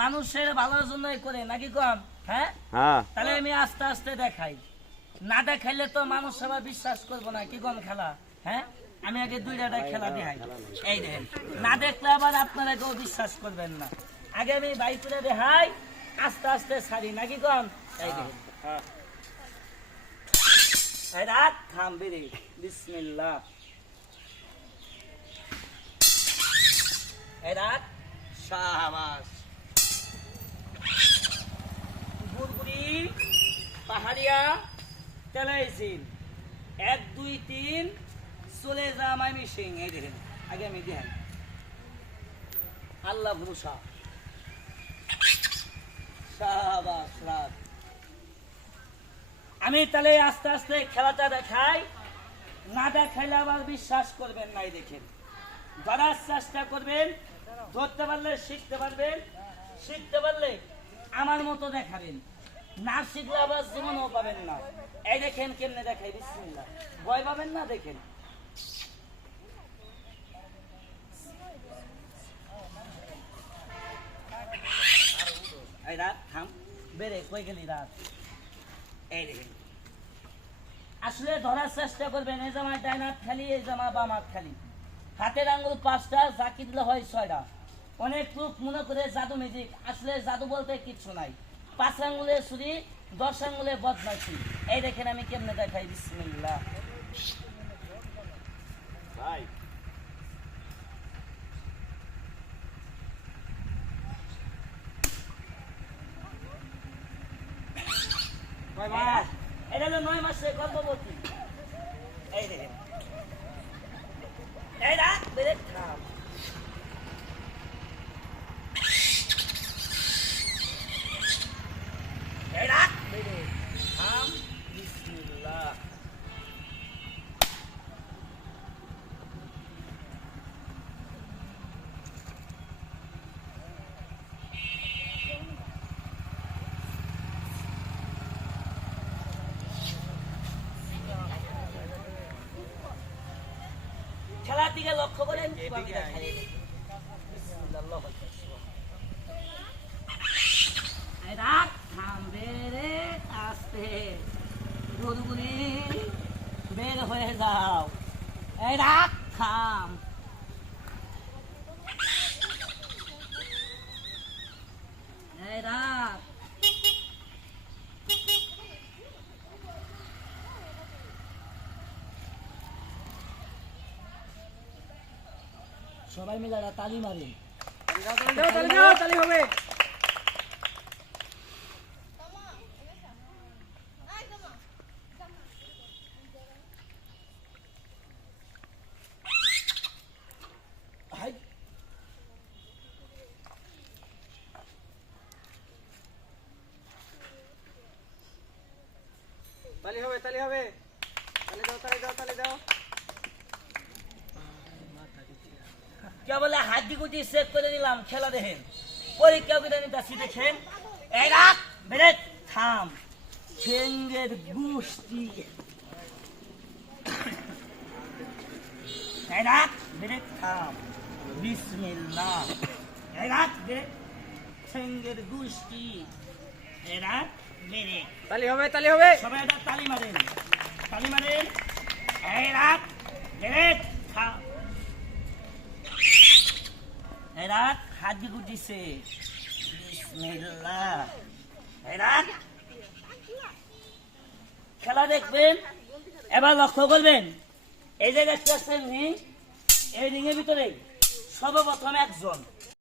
মানুষের ভালোর জন্যই করে নাকি কম? হ্যাঁ? হ্যাঁ। তাহলে আমি আস্তে আস্তে দেখাই। না দেখাইলে তো মানুষ সবাই বিশ্বাস করব না কি কোন খেলা? হ্যাঁ? আমি আগে দুইটা খেলা দেখাই। এই দেখেন না দেখলে আবার আপনারা কেউ বিশ্বাস করবেন না। আগে আমি বাইক করে দেখাই আস্তে আস্তে ছাড়ি নাকি কম? এই দেখেন। এই রাত থাম বেরে বিসমিল্লাহ। রাত শাবাশ গুড়গুড়ি পাহাড়িয়া তেলাইছিন এক, দুই, তিন, চলে মিশিং এই দেখেন, আগে আমি দেখাই আল্লাহ রাত। আমি তাহলে আস্তে আস্তে খেলাটা দেখাই। না দেখাইলে আবার বিশ্বাস করবেন নাই দেখেন। ধরার চেষ্টা করবেন, ধরতে পারলে শিখতে পারবেন, শিখতে পারলে আমার মতো দেখাবেন। না শিখলে আবার জীবনও পাবেন না। এই দেখেন কেমনে দেখাই বিসমিল্লাহ। ভয় পাবেন না, দেখেন। দেখেন। আসলে ধরার চেষ্টা করবেন, এই জামায় ডাইনার খালি, এই জামা বামার খালি। হাতের আঙ্গুল পাঁচটা জাকি দিলে হয় ছয়টা। অনেক লোক মনে করে জাদু ম্যাজিক আসলে জাদু বলতে কিচ্ছু নাই। পাঁচ আঙ্গুলে ছুরি দশ আঙ্গুলে বদমাইছি এই দেখেন আমি কেমনে দেখাই বিসমিল্লাহ। ভাই। নয় মাস এটা হলো নয় মাসের গর্ভবতী। এই দেখেন। এই রাত বেড়ে থাম এই রাত বেড়ে থাম বিসমিল্লাহ খেলার দিকে লক্ষ্য করেন। রাত থামবে রে আসতে গরুগুলি বের হয়ে যাও। এই রাত থাম এই রাত সবাই মিলে একটা তালি মারি হাই। তালি হবে তালি হবে। তালি দাও তালি দাও তালি দাও। কে বলে হাড্ডি গুটি চেক করে নিলাম খেলা দেখেন। পরীক্ষা করে নিতেছি দেখেন। এই রাত বেড়ে থাম। ছেঙ্গের গুষ্টি এই রাত থাম। বিসমিল্লাহ। এই রাত গুষ্টি এই রাত বেড়ে তালি হবে তালি হবে। সবাই একটা তালি মারেন। তালি মারেন। এই রাত বেড়ে থাম। এই এই খেলা দেখবেন, এবার লক্ষ্য করবেন, এই যে দেখতে পাচ্ছেন রিং, এই রিং এর ভিতরে সর্বপ্রথম একজন।